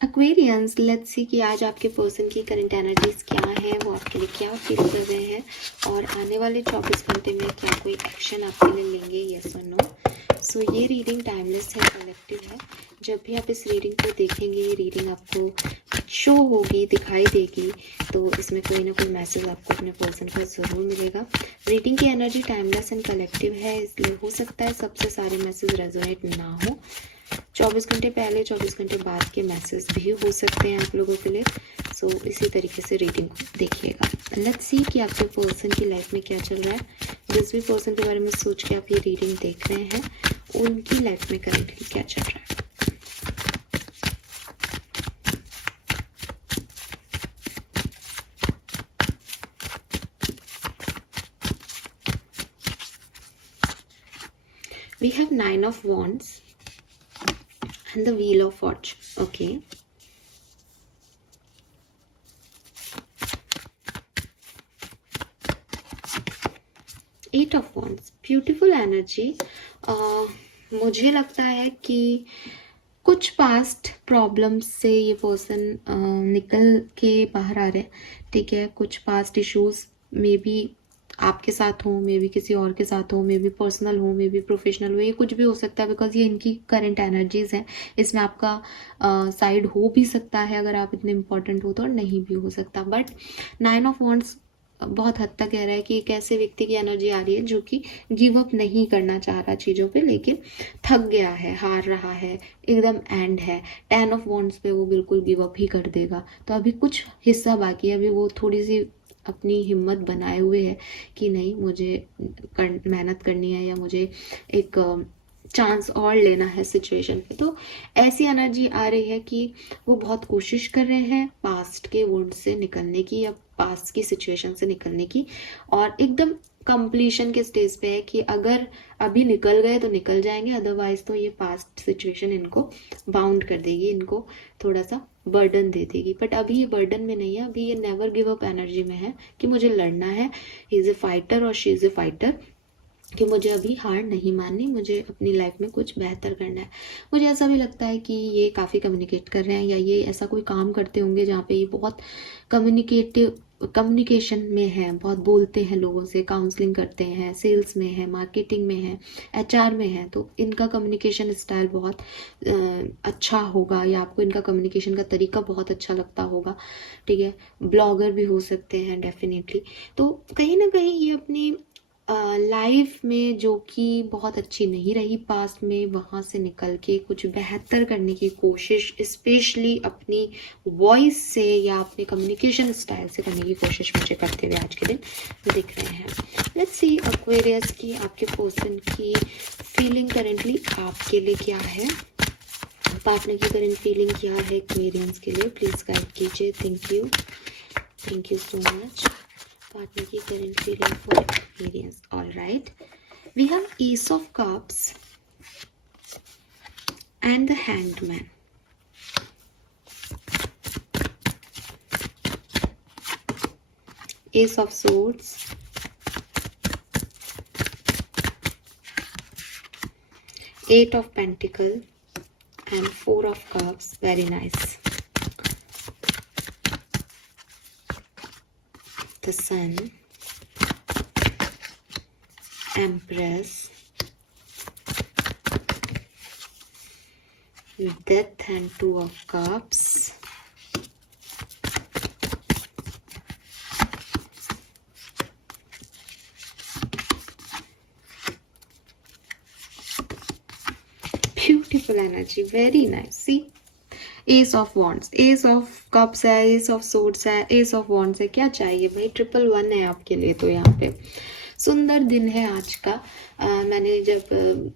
Aquarians, let's see कि आज आपके पर्सन की करंट एनर्जीज क्या है, वो आपके लिए क्या फील कर रहे हैं और आने वाले 24 घंटे में क्या कोई एक्शन आपके लिए लेंगे, यस और नो। सो ये रीडिंग टाइमलेस है, कलेक्टिव है। जब भी आप इस रीडिंग को देखेंगे, ये रीडिंग आपको शो होगी, दिखाई देगी, तो इसमें कोई ना कोई मैसेज आपको अपने पर्सन का ज़रूर मिलेगा। रीडिंग की एनर्जी टाइमलेस एंड कलेक्टिव है, इसलिए हो सकता है सबसे सारे मैसेज रेजोनेट ना हो। 24 घंटे पहले, 24 घंटे बाद के मैसेज भी हो सकते हैं आप लोगों के लिए। सो इसी तरीके से रीडिंग को देखिएगा। लेट्स सी कि आपके पर्सन की लाइफ में क्या चल रहा है। जिस भी पर्सन के बारे में सोच के आप ये रीडिंग देख रहे हैं, उनकी लाइफ में करेंटली क्या चल रहा है। We have 9 of Wands and the Wheel of Fortune. Okay. Eight of Wands, beautiful energy. मुझे लगता है कि कुछ पास्ट प्रॉब्लम्स से ये पर्सन निकल के बाहर आ रहे हैं, ठीक है। कुछ पास्ट इश्यूज मे बी आपके साथ हो, मे बी किसी और के साथ हो, मे बी पर्सनल हो, मे बी प्रोफेशनल हो, ये कुछ भी हो सकता है, बिकॉज ये इनकी करंट एनर्जीज हैं। इसमें आपका साइड हो भी सकता है अगर आप इतने इंपॉर्टेंट हो तो, और नहीं भी हो सकता। बट 9 ऑफ वॉन्ड्स बहुत हद तक कह रहा है कि एक ऐसे व्यक्ति की एनर्जी आ रही है जो कि गिव अप नहीं करना चाह रहा चीज़ों पे, लेकिन थक गया है, हार रहा है, एकदम एंड है। 10 ऑफ वॉन्ड्स पे वो बिल्कुल गिव अप ही कर देगा। तो अभी कुछ हिस्सा बाकी है, अभी वो थोड़ी सी अपनी हिम्मत बनाए हुए है कि नहीं, मुझे मेहनत करनी है या मुझे एक चांस और लेना है सिचुएशन पे। तो ऐसी एनर्जी आ रही है कि वो बहुत कोशिश कर रहे हैं पास्ट के वुंड से निकलने की या पास्ट की सिचुएशन से निकलने की, और एकदम कंप्लीशन के स्टेज पे है कि अगर अभी निकल गए तो निकल जाएंगे, अदरवाइज तो ये पास्ट सिचुएशन इनको बाउंड कर देगी, इनको थोड़ा सा बर्डन दे देगी। बट अभी ये बर्डन में नहीं है, अभी ये नेवर गिव अप एनर्जी में है कि मुझे लड़ना है। ही इज़ ए फाइटर और शी इज़ ए फाइटर, कि मुझे अभी हार नहीं माननी, मुझे अपनी लाइफ में कुछ बेहतर करना है। मुझे ऐसा भी लगता है कि ये काफ़ी कम्युनिकेट कर रहे हैं, या ये ऐसा कोई काम करते होंगे जहाँ पे ये बहुत कम्युनिकेशन में है, बहुत बोलते हैं लोगों से, काउंसलिंग करते हैं, सेल्स में है, मार्केटिंग में है, एचआर में है। तो इनका कम्युनिकेशन स्टाइल बहुत अच्छा होगा, या आपको इनका कम्युनिकेशन का तरीका बहुत अच्छा लगता होगा, ठीक है। ब्लॉगर भी हो सकते हैं डेफिनेटली। तो कहीं ना कहीं ये अपनी लाइफ में जो कि बहुत अच्छी नहीं रही पास्ट में, वहाँ से निकल के कुछ बेहतर करने की कोशिश, स्पेशली अपनी वॉइस से या अपने कम्युनिकेशन स्टाइल से करने की कोशिश मुझे करते हुए आज के दिन दिख रहे हैं। लेट्स सी एक्वेरियस की आपके पर्सन की फीलिंग करेंटली आपके लिए क्या है, पार्टनर की करंट फीलिंग क्या है एक्वेरियंस के लिए, प्लीज गाइड कीजिए। Thank you so much. Partner की current feeling for experience. All right, we have Ace of Cups and the Hanged Man. Ace of Swords, Eight of Pentacles and Four of Cups. Very nice. The Sun, Empress, Death and Two of Cups, beautiful energy, very nice. See, S of wands, S of cups है, S of swords है, S of wands है। क्या चाहिए भाई, 111 है आपके लिए। तो यहाँ पे सुंदर दिन है आज का। मैंने जब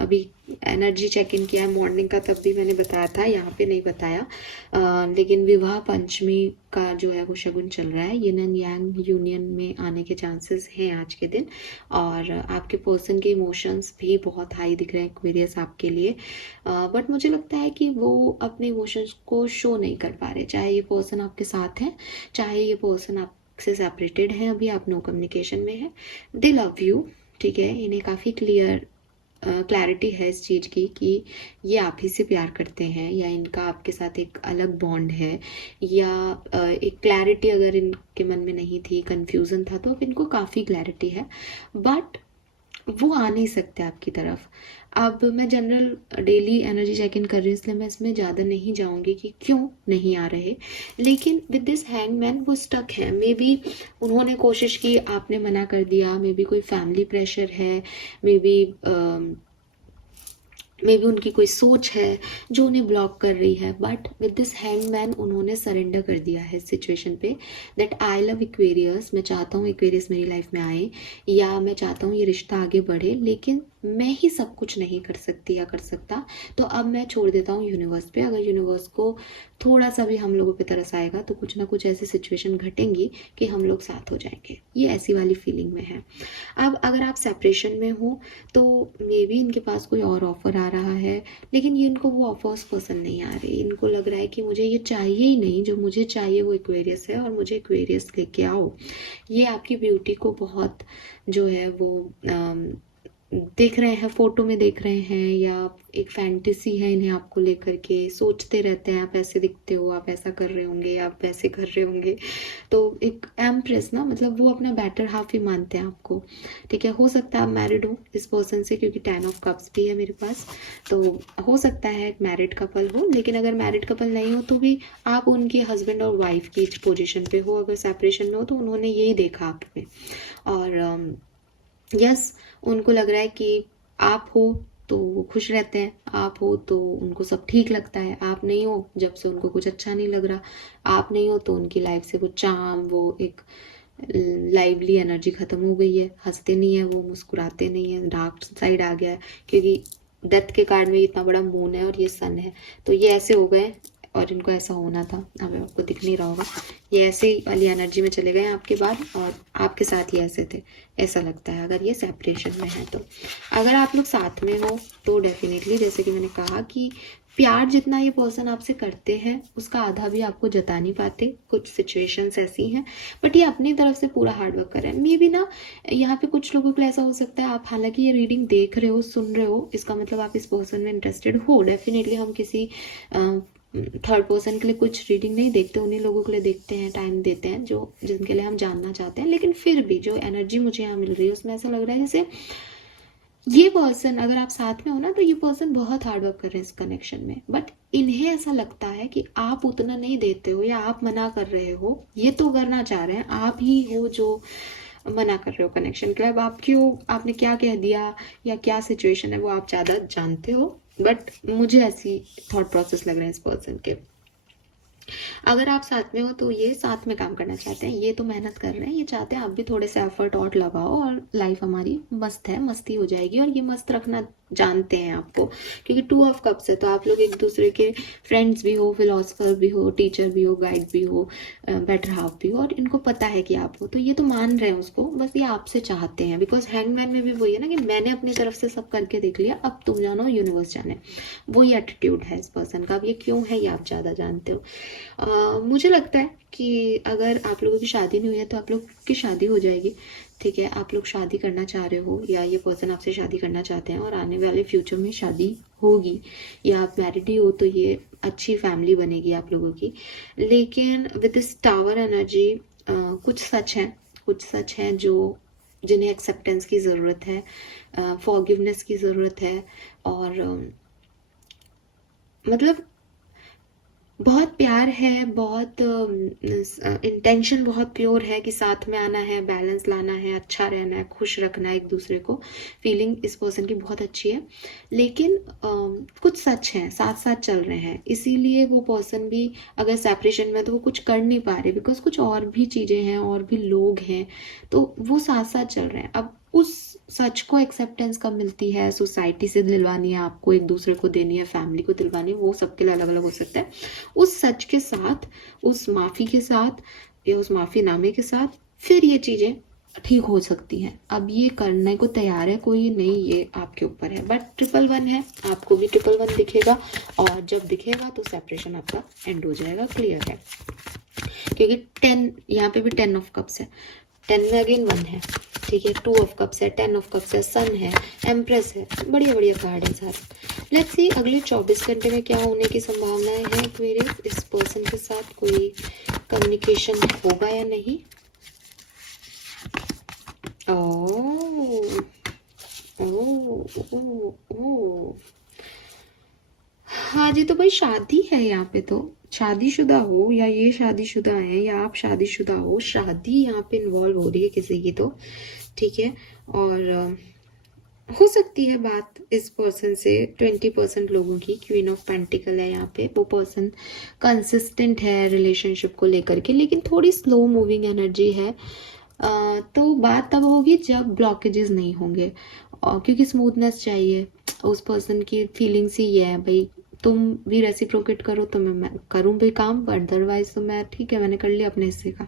अभी एनर्जी चेक इन किया है मॉर्निंग का, तब भी मैंने बताया था, यहाँ पे नहीं बताया, लेकिन विवाह पंचमी का जो है वो शगुन चल रहा है। यिन एंड यांग यूनियन में आने के चांसेस हैं आज के दिन, और आपके पर्सन के इमोशंस भी बहुत हाई दिख रहे हैं एक्वेरियस आपके लिए। बट मुझे लगता है कि वो अपने इमोशंस को शो नहीं कर पा रहे, चाहे ये पर्सन आपके साथ है, चाहे ये पर्सन आपसे सेपरेटेड है, अभी आप नो कम्युनिकेशन में है। दे लव यू, ठीक है। इन्हें काफ़ी क्लियर क्लैरिटी है इस चीज़ की कि ये आप ही से प्यार करते हैं, या इनका आपके साथ एक अलग बॉन्ड है, या एक क्लैरिटी अगर इनके मन में नहीं थी, कंफ्यूजन था, तो अब इनको काफ़ी क्लैरिटी है, बट वो आ नहीं सकते आपकी तरफ। अब मैं general daily energy check in कर रही हूँ, इसलिए मैं इसमें ज़्यादा नहीं जाऊँगी कि क्यों नहीं आ रहे, लेकिन विद दिस हैंगमैन वो स्टक है। मे बी उन्होंने कोशिश की, आपने मना कर दिया, मे बी कोई फैमिली प्रेशर है, मे बी उनकी कोई सोच है जो उन्हें ब्लॉक कर रही है, बट विद दिस हैंगमैन उन्होंने सरेंडर कर दिया है इस सिचुएशन पे दैट आई लव एक्वेरियस, मैं चाहता हूँ एक्वेरियस मेरी लाइफ में आए, या मैं चाहता हूँ ये रिश्ता आगे बढ़े, लेकिन मैं ही सब कुछ नहीं कर सकती या कर सकता, तो अब मैं छोड़ देता हूँ यूनिवर्स पे। अगर यूनिवर्स को थोड़ा सा भी हम लोगों पे तरस आएगा तो कुछ ना कुछ ऐसी सिचुएशन घटेंगी कि हम लोग साथ हो जाएंगे, ये ऐसी वाली फीलिंग में है। अब अगर आप सेपरेशन में हो तो मे बी इनके पास कोई और ऑफर आ रहा है, लेकिन ये इनको वो ऑफर्स पसंद नहीं आ रही, इनको लग रहा है कि मुझे ये चाहिए ही नहीं, जो मुझे चाहिए वो एक्वेरियस है और मुझे एक्वेरियस लेके आओ। ये आपकी ब्यूटी को बहुत जो है वो देख रहे हैं, फोटो में देख रहे हैं, या एक फैंटेसी है इन्हें आपको लेकर के, सोचते रहते हैं आप ऐसे दिखते हो, आप ऐसा कर रहे होंगे, आप वैसे कर रहे होंगे, तो एक एम्प्रेस ना, मतलब वो अपना बेटर हाफ ही मानते हैं आपको। ठीक है, हो सकता है आप मैरिड हो इस पर्सन से, क्योंकि 10 ऑफ कप्स भी है मेरे पास, तो हो सकता है एक मैरिड कपल हो, लेकिन अगर मैरिड कपल नहीं हो तो भी आप उनके हस्बैंड और वाइफ की पोजिशन पे हो। अगर सेपरेशन में हो तो उन्होंने यही देखा आप में, और यस उनको लग रहा है कि आप हो तो वो खुश रहते हैं, आप हो तो उनको सब ठीक लगता है, आप नहीं हो जब से उनको कुछ अच्छा नहीं लग रहा, आप नहीं हो तो उनकी लाइफ से वो चार्म, वो एक लाइवली एनर्जी खत्म हो गई है, हंसते नहीं है वो, मुस्कुराते नहीं है, डार्क साइड आ गया है, क्योंकि डेथ के कार्ड में इतना बड़ा मून है और ये सन है, तो ये ऐसे हो गए, और इनको ऐसा होना था, हमें आपको दिख नहीं रहा होगा, ये ऐसे वाली एनर्जी में चले गए आपके बाद, और आपके साथ ही ऐसे थे, ऐसा लगता है अगर ये सेपरेशन में है तो। अगर आप लोग साथ में हो तो डेफिनेटली, जैसे कि मैंने कहा कि प्यार जितना ये पर्सन आपसे करते हैं उसका आधा भी आपको जता नहीं पाते, कुछ सिचुएशंस ऐसी हैं, बट ये अपनी तरफ से पूरा हार्ड वर्क कर रहे हैं। मे भी ना यहाँ पे कुछ लोगों को ऐसा हो सकता है, आप हालांकि ये रीडिंग देख रहे हो, सुन रहे हो, इसका मतलब आप इस पर्सन में इंटरेस्टेड हो। डेफिनेटली हम किसी थर्ड पर्सन के लिए कुछ रीडिंग नहीं देखते, उन्हीं लोगों के लिए देखते हैं, टाइम देते हैं जो जिनके लिए हम जानना चाहते हैं, लेकिन फिर भी जो एनर्जी मुझे यहाँ मिल रही है उसमें ऐसा लग रहा है जैसे ये पर्सन, अगर आप साथ में हो ना, तो ये पर्सन बहुत हार्ड वर्क कर रहे हैं इस कनेक्शन में, बट इन्हें ऐसा लगता है कि आप उतना नहीं देते हो, या आप मना कर रहे हो, ये तो करना चाह रहे हैं, आप ही हो जो मना कर रहे हो कनेक्शन के लिए। अब आप क्यों, आपने क्या कह दिया या क्या सिचुएशन है वो आप ज़्यादा जानते हो, बट मुझे ऐसी थॉट प्रोसेस लग रहे हैं इस पर्सन के। अगर आप साथ में हो तो ये साथ में काम करना चाहते हैं, ये तो मेहनत कर रहे हैं, ये चाहते हैं आप भी थोड़े से एफर्ट और लगाओ और लाइफ हमारी मस्त है, मस्ती हो जाएगी, और ये मस्त रखना जानते हैं आपको, क्योंकि 2 ऑफ कप्स है, तो आप लोग एक दूसरे के फ्रेंड्स भी हो, फिलोसफर भी हो, टीचर भी हो, गाइड भी हो, बेटर हाफ भी हो, और इनको पता है कि आप हो, तो ये तो मान रहे हैं उसको, बस ये आपसे चाहते हैं, बिकॉज हैंगमैन में भी वही है ना कि मैंने अपनी तरफ से सब करके देख लिया, अब तुम जानो, यूनिवर्स जाने, वही एटीट्यूड है इस पर्सन का। अब ये क्यों है ये आप ज़्यादा जानते हो। मुझे लगता है कि अगर आप लोगों की शादी नहीं हुई है तो आप लोग की शादी हो जाएगी। ठीक है, आप लोग शादी करना चाह रहे हो, या ये पर्सन आपसे शादी करना चाहते हैं और आने वाले फ्यूचर में शादी होगी, या आप मैरिड ही हो तो ये अच्छी फैमिली बनेगी आप लोगों की। लेकिन विद दिस टावर एनर्जी कुछ सच हैं जो जिन्हें एक्सेप्टेंस की ज़रूरत है, फॉरगिवनेस की ज़रूरत है, और मतलब बहुत प्यार है, बहुत इंटेंशन बहुत प्योर है कि साथ में आना है, बैलेंस लाना है, अच्छा रहना है, खुश रखना है एक दूसरे को, फीलिंग इस पर्सन की बहुत अच्छी है, लेकिन कुछ सच हैं, साथ साथ चल रहे हैं, इसीलिए वो पर्सन भी अगर सेपरेशन में तो वो कुछ कर नहीं पा रहे, बिकॉज कुछ और भी चीज़ें हैं, और भी लोग हैं, तो वो साथ साथ चल रहे हैं। अब उस सच को एक्सेप्टेंस कब मिलती है, सोसाइटी से दिलवानी है आपको, एक दूसरे को देनी है, फैमिली को दिलवानी है, वो सबके लिए अलग अलग हो सकता है। उस सच के साथ, उस माफ़ी के साथ, या उस माफ़ीनामे के साथ फिर ये चीज़ें ठीक हो सकती हैं। अब ये करने को तैयार है कोई नहीं, ये आपके ऊपर है, बट 111 है, आपको भी 111 दिखेगा, और जब दिखेगा तो सेपरेशन आपका एंड हो जाएगा, क्लियर है, क्योंकि 10 यहाँ पे भी 10 ऑफ कप्स है, 10 में अगेन 1 है, ठीक है, 2 ऑफ कप्स है, 10 ऑफ कप्स है, सन है, एम्प्रेस है, बढ़िया बढ़िया कार्ड है सारे। लेट्स सी अगले 24 घंटे में क्या होने की संभावनाएं हैं एक्वेरियस। इस पर्सन के साथ कोई कम्युनिकेशन होगा या नहीं। ओह ओह ओह, हाँ जी, तो भाई शादी है यहाँ पे, तो शादीशुदा हो या ये शादीशुदा है या आप शादीशुदा हो, शादी यहाँ पे इन्वॉल्व हो रही है किसी की, तो ठीक है। और हो सकती है बात इस पर्सन से 20% लोगों की। क्वीन ऑफ पेंटिकल है यहाँ पे, वो पर्सन कंसिस्टेंट है रिलेशनशिप को लेकर के, लेकिन थोड़ी स्लो मूविंग एनर्जी है। तो बात तब होगी जब ब्लॉकेजेस नहीं होंगे, क्योंकि स्मूथनेस चाहिए। उस पर्सन की फीलिंग्स ही है भाई, तुम भी रेसिप्रोकेट करो तो मैं करूँ भी काम, अदरवाइज तो मैं ठीक है, मैंने कर लिया अपने हिस्से का।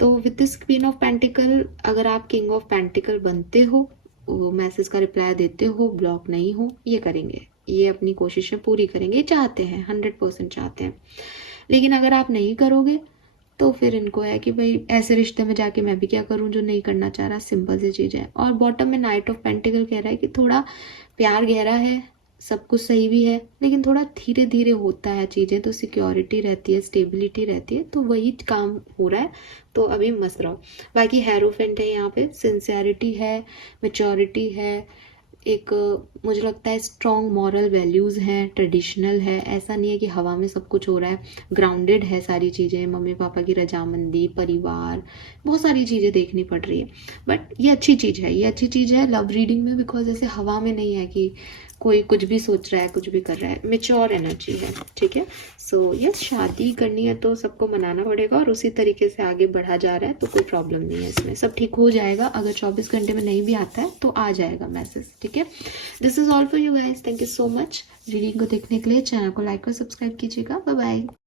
तो with this queen of pentacle, अगर आप किंग ऑफ पेंटिकल बनते हो, वो मैसेज का रिप्लाई देते हो, ब्लॉक नहीं हो, ये करेंगे, ये अपनी कोशिशें पूरी करेंगे, चाहते हैं, 100% चाहते हैं। लेकिन अगर आप नहीं करोगे तो फिर इनको है कि भाई ऐसे रिश्ते में जाके मैं भी क्या करूं जो नहीं करना चाह रहा। सिंपल सी चीज़ है। और बॉटम में नाइट ऑफ पेंटिकल कह रहा है कि थोड़ा प्यार गहरा है, सब कुछ सही भी है, लेकिन थोड़ा धीरे धीरे होता है चीज़ें, तो सिक्योरिटी रहती है, स्टेबिलिटी रहती है, तो वही काम हो रहा है, तो अभी मस्त रहो। बाकी हेरोफेंट है यहाँ पे, सिंसियरिटी है, मेच्योरिटी है, एक मुझे लगता है स्ट्रॉन्ग मॉरल वैल्यूज़ हैं, ट्रेडिशनल है, ऐसा नहीं है कि हवा में सब कुछ हो रहा है, ग्राउंडेड है सारी चीज़ें, मम्मी पापा की रजामंदी, परिवार, बहुत सारी चीज़ें देखनी पड़ रही है। बट ये अच्छी चीज़ है, ये अच्छी चीज़ है लव रीडिंग में, बिकॉज ऐसे हवा में नहीं है कि कोई कुछ भी सोच रहा है, कुछ भी कर रहा है, मेच्योर एनर्जी है, ठीक है। सो यस, शादी करनी है तो सबको मनाना पड़ेगा, और उसी तरीके से आगे बढ़ा जा रहा है, तो कोई प्रॉब्लम नहीं है इसमें, सब ठीक हो जाएगा। अगर 24 घंटे में नहीं भी आता है तो आ जाएगा मैसेज, ठीक है। This is all for you guys, thank you so much reading को देखने के लिए। चैनल को लाइक और सब्सक्राइब कीजिएगा। Bye bye.